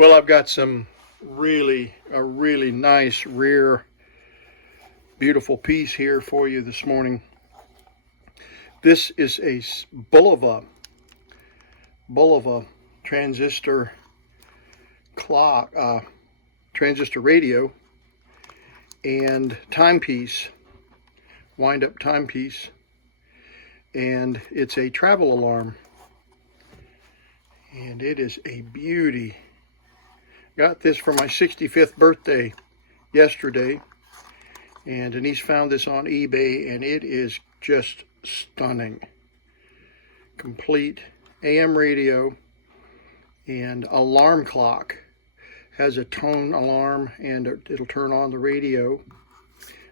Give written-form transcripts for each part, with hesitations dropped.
Well, I've got a really nice, rare, beautiful piece here for you this morning. This is a Bulova transistor clock, transistor radio, and timepiece, wind-up timepiece, and it's a travel alarm, and it is a beauty. Got this for my 65th birthday yesterday, and Denise found this on eBay, and it is just stunning. Complete AM radio and alarm clock. Has a tone alarm, and it'll turn on the radio.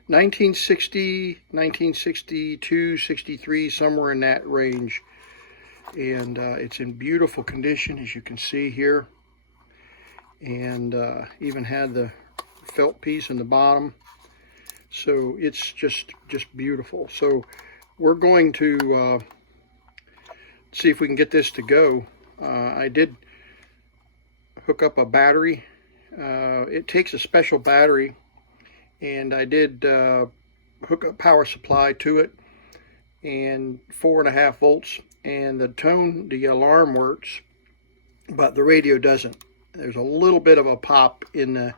1960, 1962, 63, somewhere in that range. And it's in beautiful condition, as you can see here. And even had the felt piece in the bottom. So it's just beautiful. So we're going to see if we can get this to go. I did hook up a battery. It takes a special battery, and I did hook up power supply to it, and 4.5 volts, and the alarm works, but the radio doesn't. There's a little bit of a pop in the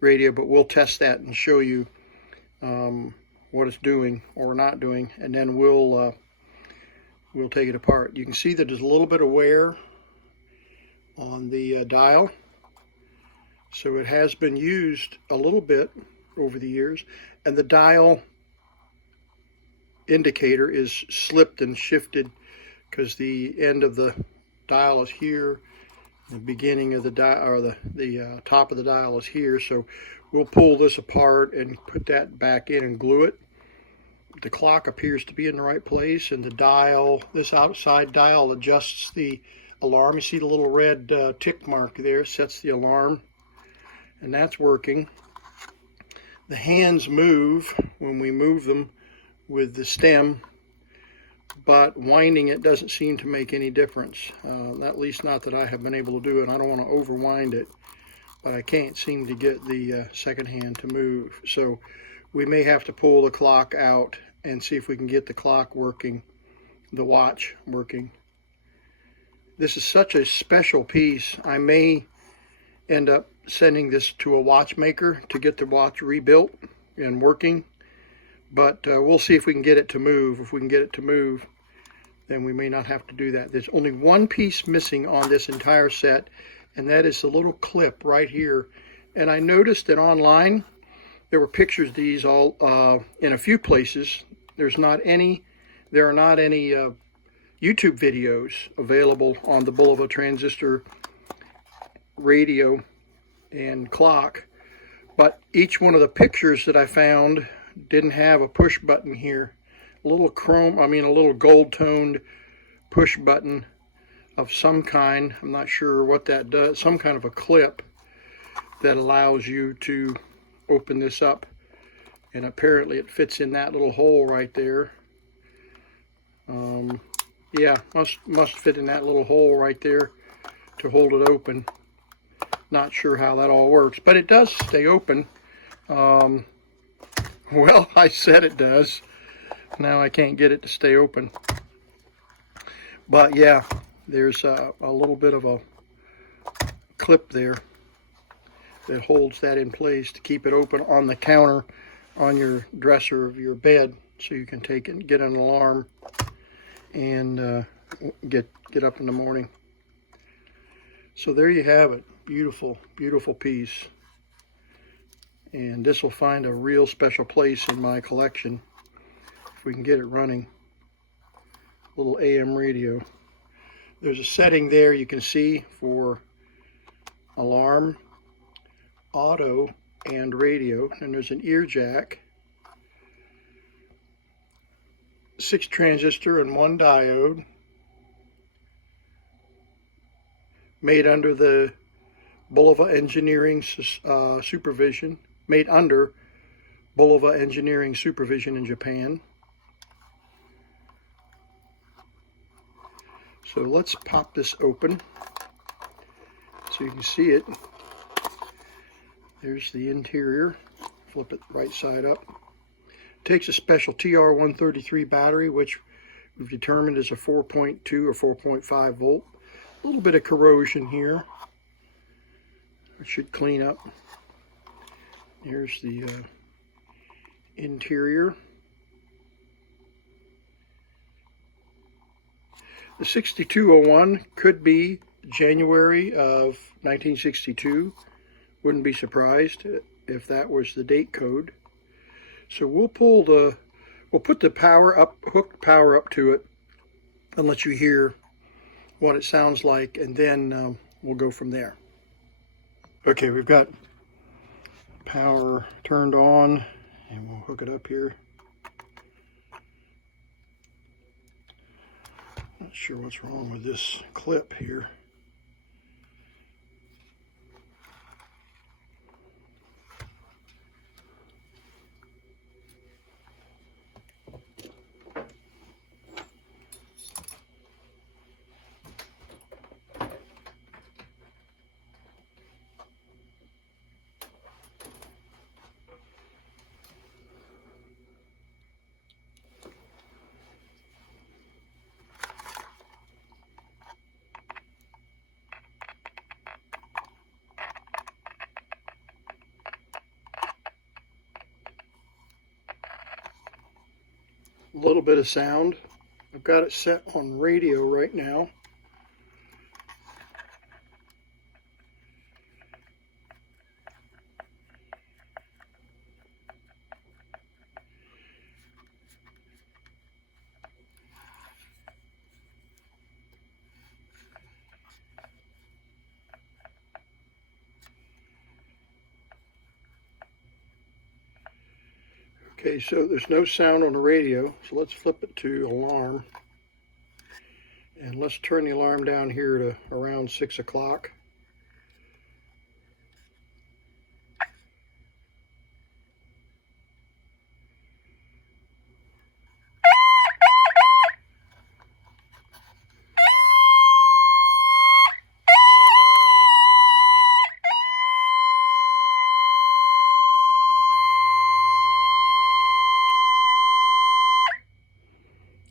radio, but we'll test that and show you what it's doing or not doing, and then we'll take it apart. You can see that there's a little bit of wear on the dial, so it has been used a little bit over the years, and the dial indicator is slipped and shifted because the end of the dial is here, the beginning of the dial, or the top of the dial is here. So we'll pull this apart and put that back in and glue it. The clock appears to be in the right place, and the dial, this outside dial, adjusts the alarm. You see the little red tick mark there, sets the alarm, and that's working. The hands move when we move them with the stem, but winding it doesn't seem to make any difference, at least not that I have been able to do it. I don't want to overwind it, but I can't seem to get the second hand to move. So we may have to pull the clock out and see if we can get the clock working, the watch working. This is such a special piece. I may end up sending this to a watchmaker to get the watch rebuilt and working, but we'll see if we can get it to move. If we can get it to move, then we may not have to do that. There's only one piece missing on this entire set, and that is the little clip right here. And I noticed that online there were pictures of these all in a few places. There are not any YouTube videos available on the Bulova transistor radio and clock, but each one of the pictures that I found didn't have a push button here. A little gold toned push button of some kind. I'm not sure what that does. Some kind of a clip that allows you to open this up, and apparently it fits in that little hole right there. Yeah, must fit in that little hole right there to hold it open. Not sure how that all works, but it does stay open. Well, I said it does. Now I can't get it to stay open. But yeah, there's a little bit of a clip there that holds that in place to keep it open on the counter on your dresser of your bed, so you can take it and get an alarm and get up in the morning. So there you have it. Beautiful, beautiful piece. And this will find a real special place in my collection if we can get it running. Little AM radio. There's a setting there you can see for alarm, auto, and radio. And there's an ear jack, 6 transistor and 1 diode, made under the Bulova Engineering supervision, made under Bulova Engineering supervision in Japan. So let's pop this open so you can see it. There's the interior. Flip it right side up. Takes a special TR133 battery, which we've determined is a 4.2 or 4.5 volt. A little bit of corrosion here. It should clean up. Here's the interior. The 6201 could be January of 1962. Wouldn't be surprised if that was the date code. So we'll put the power up, hooked power up to it, and let you hear what it sounds like, and then we'll go from there. Okay, we've got power turned on, and we'll hook it up here. Not sure what's wrong with this clip here. A little bit of sound. I've got it set on radio right now. Okay, so there's no sound on the radio, so let's flip it to alarm. And let's turn the alarm down here to around 6 o'clock.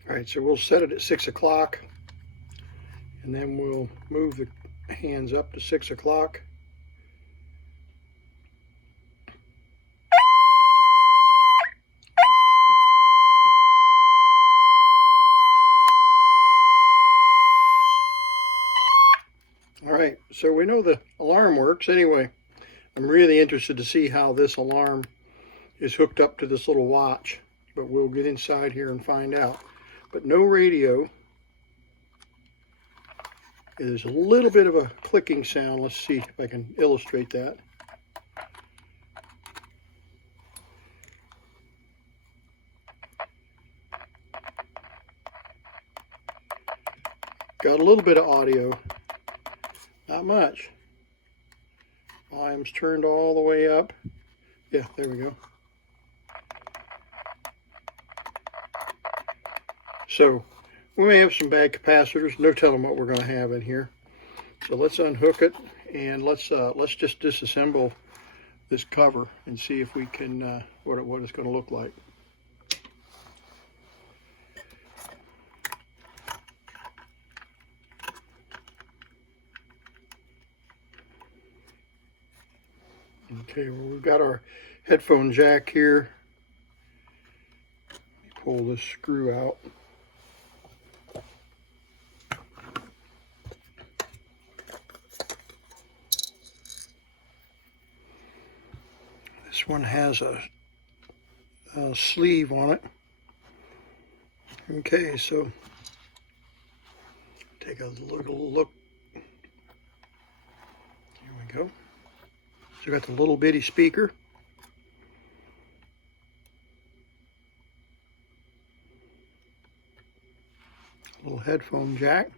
Alright, so we'll set it at 6 o'clock, and then we'll move the hands up to 6 o'clock. Alright, so we know the alarm works. Anyway, I'm really interested to see how this alarm is hooked up to this little watch, but we'll get inside here and find out. But no radio. There's a little bit of a clicking sound. Let's see if I can illustrate that. Got a little bit of audio. Not much. Volume's turned all the way up. Yeah, there we go. So we may have some bad capacitors. No telling what we're going to have in here. So let's unhook it, and let's just disassemble this cover and see if we can what it's going to look like. Okay, well, we've got our headphone jack here. Pull this screw out. This one has a sleeve on it. Okay, so take a little look. Here we go. So we got the little bitty speaker. Little headphone jack.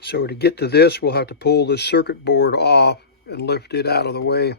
So to get to this, we'll have to pull this circuit board off and lift it out of the way.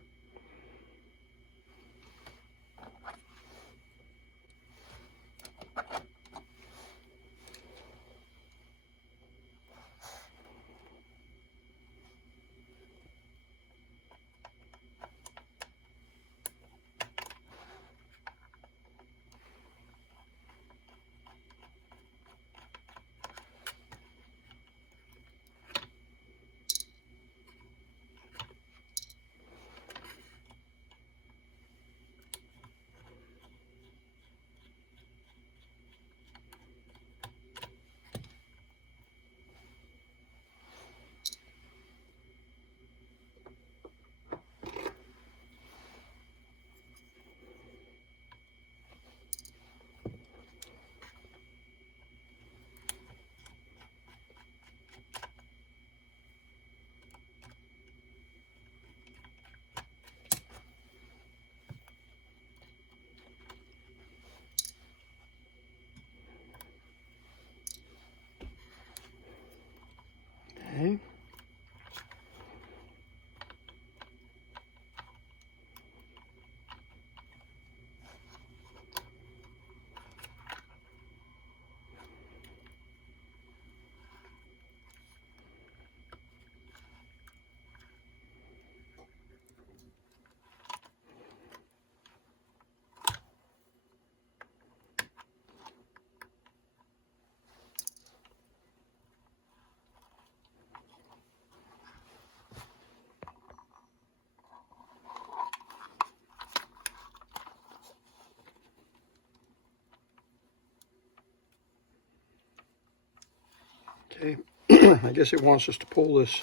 Okay, I guess it wants us to pull this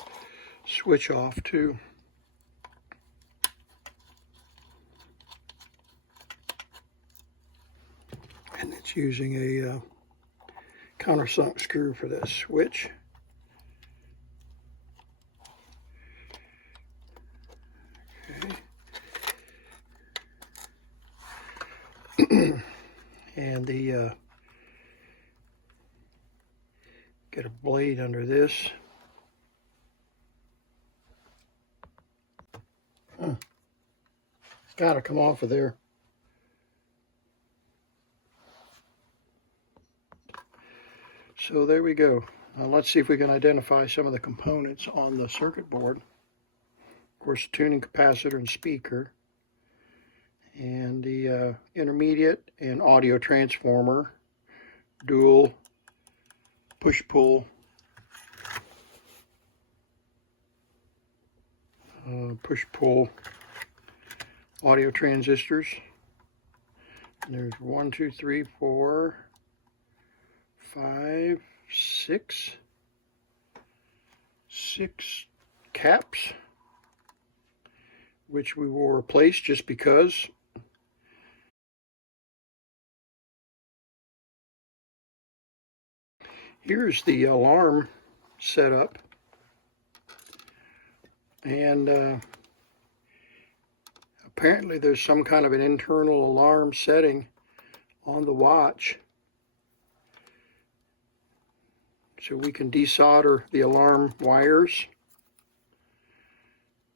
switch off too. And it's using a countersunk screw for this switch. Okay. And the get a blade under this. It's got to come off of there. So there we go. Now let's see if we can identify some of the components on the circuit board. Of course, the tuning capacitor and speaker, and the intermediate and audio transformer, dual push-pull, push-pull audio transistors. And there's 1, 2, 3, 4, 5, 6 caps, which we will replace just because. Here's the alarm setup, and apparently there's some kind of an internal alarm setting on the watch, so we can desolder the alarm wires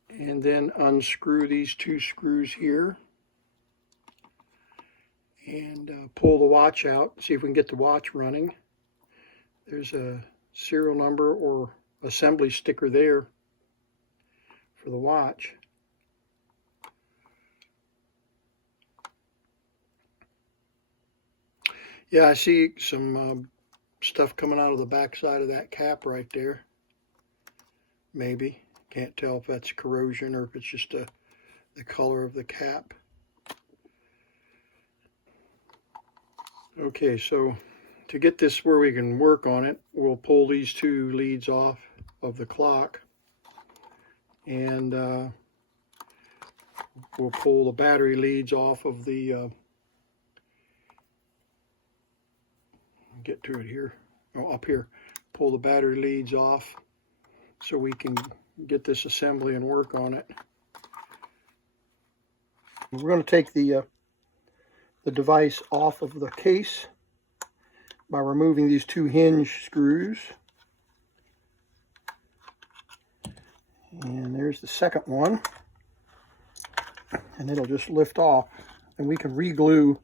and then unscrew these 2 screws here and pull the watch out, see if we can get the watch running. There's a serial number or assembly sticker there for the watch. Yeah, I see some stuff coming out of the back side of that cap right there. Maybe. Can't tell if that's corrosion or if it's just the color of the cap. Okay, so to get this where we can work on it, we'll pull these 2 leads off of the clock, and we'll pull the battery leads off of the get to it here, up here, pull the battery leads off so we can get this assembly and work on it. We're going to take the device off of the case by removing these 2 hinge screws. And there's the second one, and it'll just lift off, and we can re-glue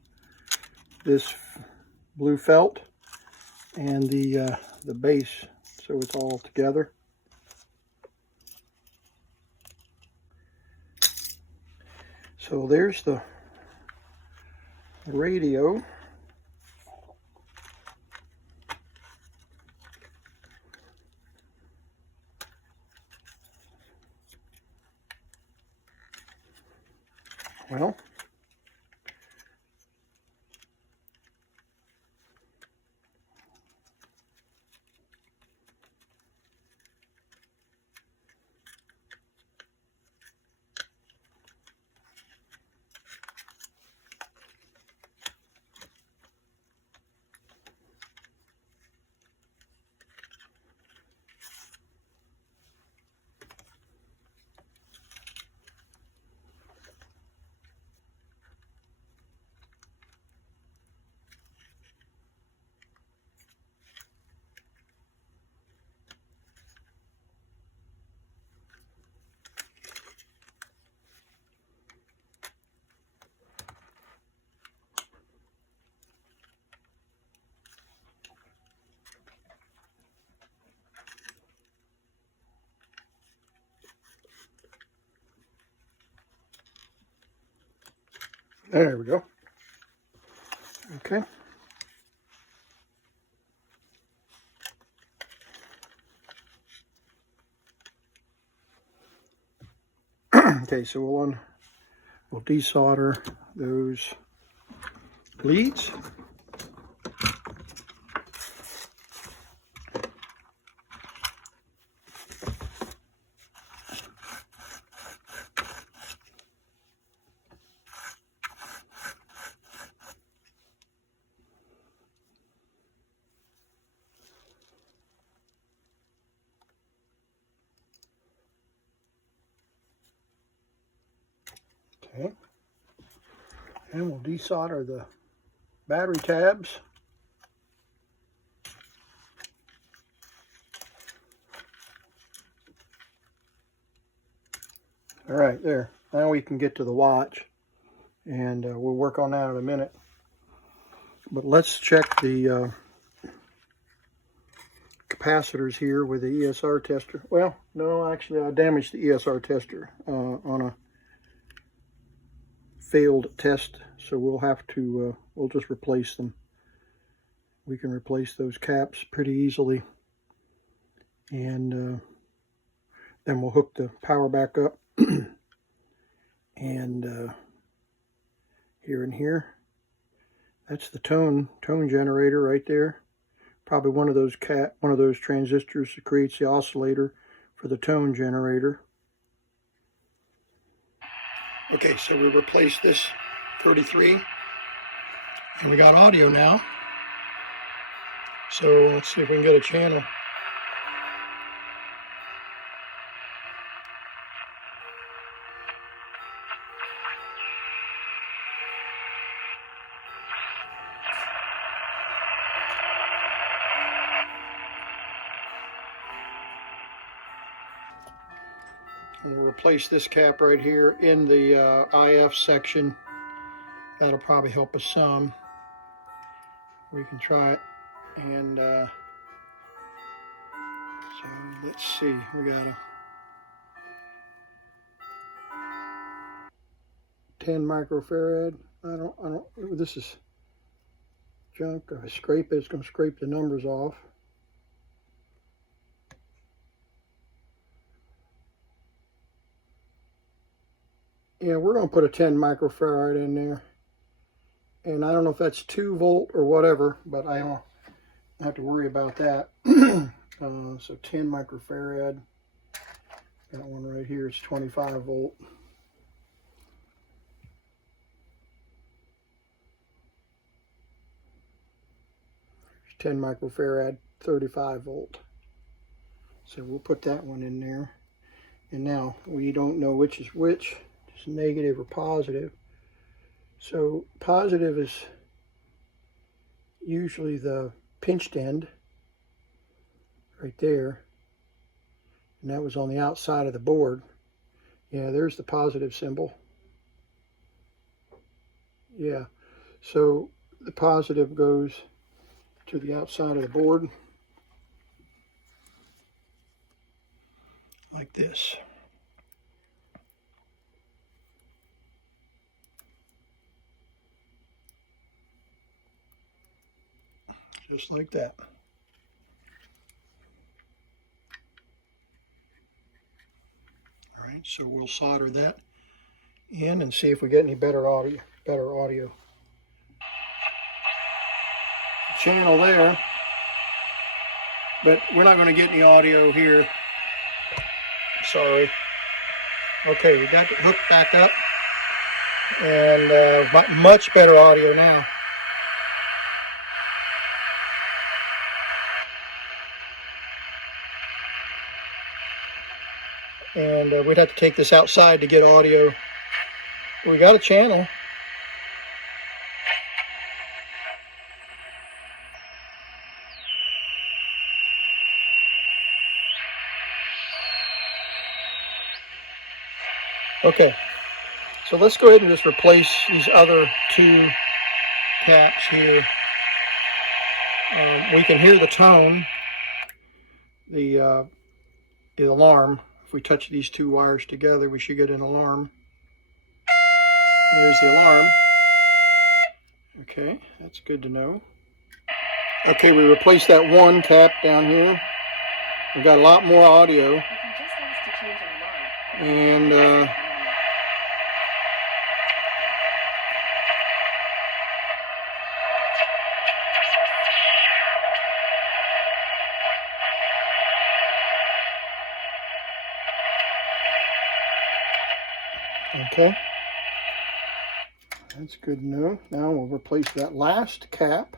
this blue felt and the base so it's all together. So there's the radio. Well, there we go. Okay. Okay, so we'll desolder those leads. Okay. And we'll desolder the battery tabs. All right, there. Now we can get to the watch, and we'll work on that in a minute. But let's check the capacitors here with the ESR tester. Well, no, actually I damaged the ESR tester on a failed test, so we'll have to, we'll just replace them. We can replace those caps pretty easily, and then we'll hook the power back up. And here and here, that's the tone generator right there. Probably one of those transistors that creates the oscillator for the tone generator. Okay, so we replaced this 33, and we got audio now. So let's see if we can get a channel. And we'll replace this cap right here in the IF section. That'll probably help us some. We can try it. And so let's see. We got a 10 microfarad. I don't. This is junk. If I scrape it, it's going to scrape the numbers off. Yeah, we're going to put a 10 microfarad in there. And I don't know if that's 2 volt or whatever, but I don't have to worry about that. So 10 microfarad. That one right here is 25 volt. 10 microfarad, 35 volt. So we'll put that one in there. And now we don't know which is which, just negative or positive. So positive is usually the pinched end right there. And that was on the outside of the board. Yeah, there's the positive symbol. Yeah, so the positive goes to the outside of the board like this. Just like that. All right, so we'll solder that in and see if we get any better audio. Channel there, but we're not going to get any audio here. Sorry. Okay, we got it hooked back up, and much better audio now. And we'd have to take this outside to get audio. We got a channel. Okay, so let's go ahead and just replace these other 2 caps here. We can hear the tone, the alarm. If we touch these 2 wires together, we should get an alarm. There's the alarm. Okay, that's good to know. Okay, we replaced that 1 cap down here. We've got a lot more audio. And okay, that's good to know. Now we'll replace that last cap,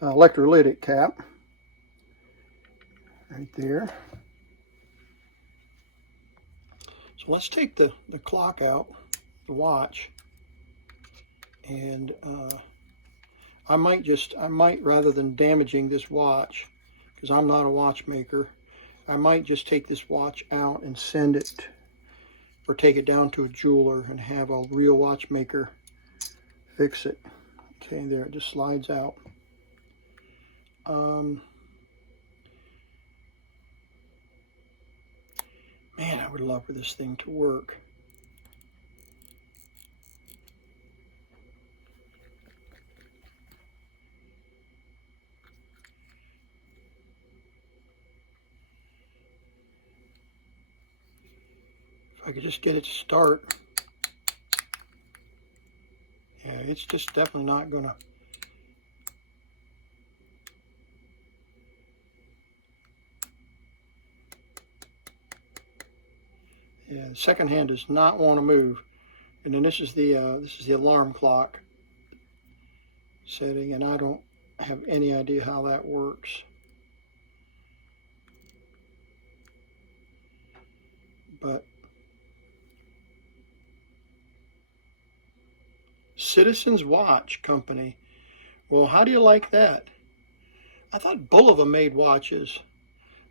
electrolytic cap, right there. So let's take the clock out, the watch, and I might, rather than damaging this watch, because I'm not a watchmaker, I might just take this watch out and send it, or take it down to a jeweler and have a real watchmaker fix it. Okay, there, it just slides out. Man, I would love for this thing to work. If I could just get it to start. Yeah, it's just definitely not gonna. Yeah, the second hand does not want to move. And then this is the alarm clock setting, and I don't have any idea how that works. But Citizens Watch Company. Well, how do you like that? I thought Bulova made watches,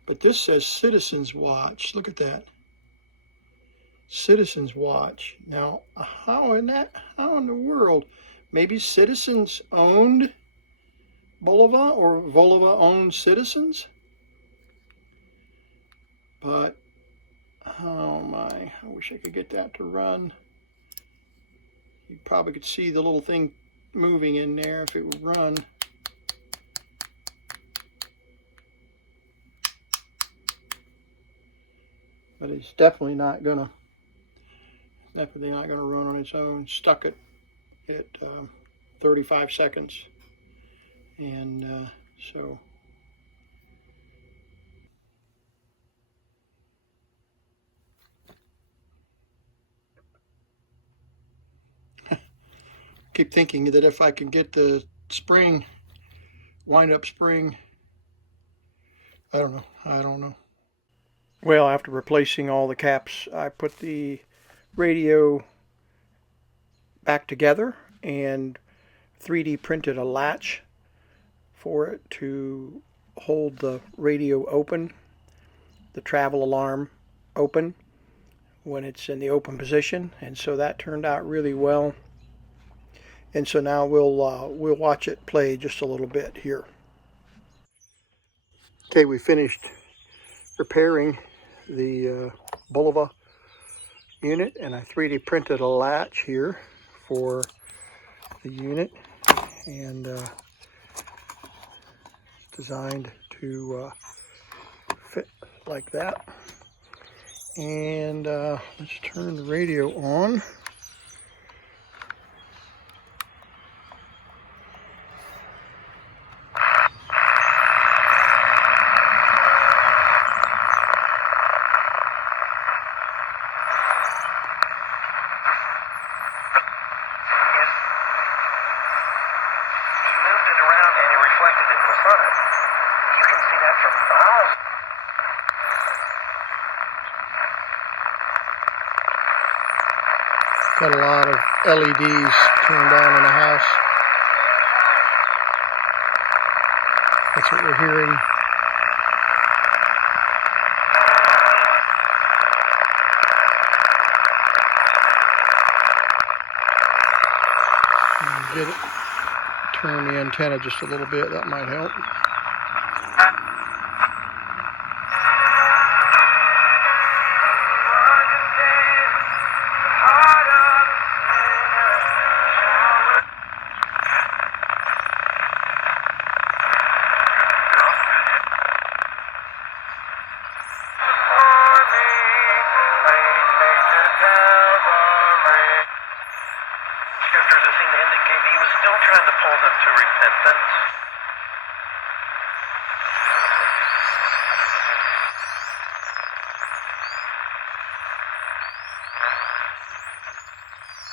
but this says Citizens Watch. Look at that. Citizens Watch. Now, how in the world? Maybe Citizens owned Bulova, or Bulova owned Citizens? But, oh my, I wish I could get that to run. You probably could see the little thing moving in there if it would run. But it's definitely not gonna run on its own. Stuck it at 35 seconds, and so keep thinking that if I can get the spring, wind-up spring, I don't know. Well, after replacing all the caps, I put the radio back together and 3D printed a latch for it to hold the radio open, the travel alarm open when it's in the open position, and so that turned out really well. And so now we'll watch it play just a little bit here. Okay, we finished repairing the Bulova unit, and I 3D printed a latch here for the unit, and designed to fit like that. And let's turn the radio on. Got a lot of LEDs turned on in the house. That's what we're hearing. Get it. Turn the antenna just a little bit. That might help.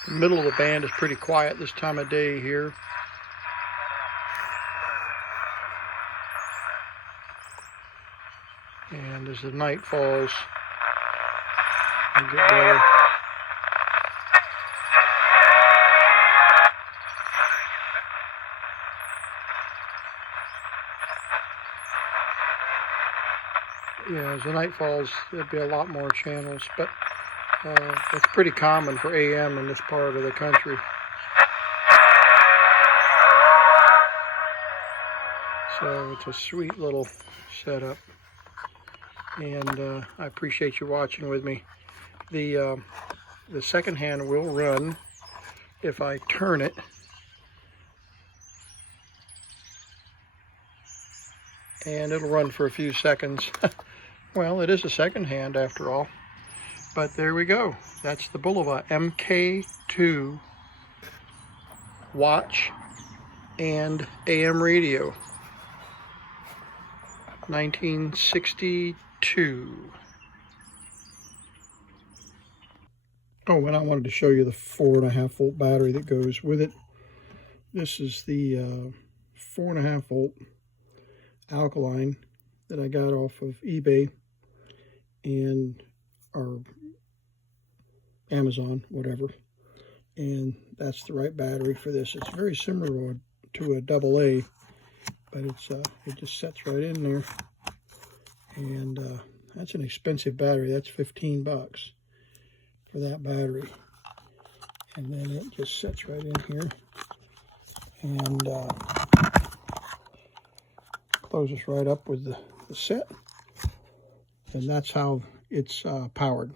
The middle of the band is pretty quiet this time of day here. And as the night falls, and get better. Yeah, as the night falls, there'll be a lot more channels, but it's pretty common for AM in this part of the country. So it's a sweet little setup, and I appreciate you watching with me. The second hand will run if I turn it. And it'll run for a few seconds. Well, it is a second hand after all. But there we go. That's the Bulova MK2 watch and AM radio. 1962. Oh, and I wanted to show you the 4.5 volt battery that goes with it. This is the 4.5 volt alkaline that I got off of eBay or Amazon, whatever, and that's the right battery for this. It's very similar to a AA, but it just sets right in there, and that's an expensive battery. That's $15 for that battery, and then it just sets right in here, and closes right up with the set, and that's how it's powered.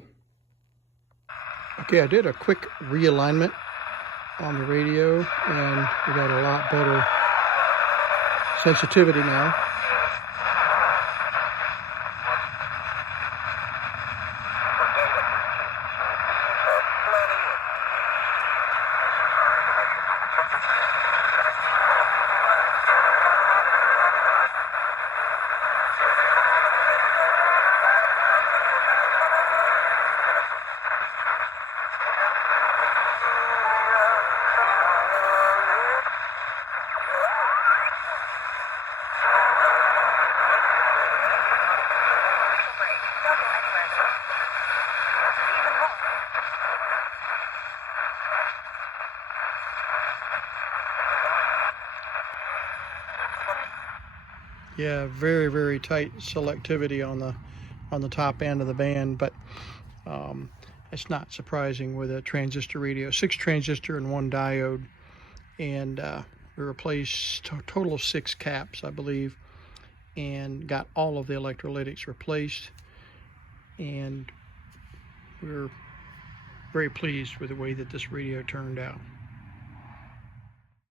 Okay, I did a quick realignment on the radio, and we got a lot better sensitivity now. Yeah, very, very tight selectivity on the top end of the band, but it's not surprising with a transistor radio. 6 transistor and 1 diode, and we replaced a total of 6 caps, I believe, and got all of the electrolytics replaced, and we're very pleased with the way that this radio turned out.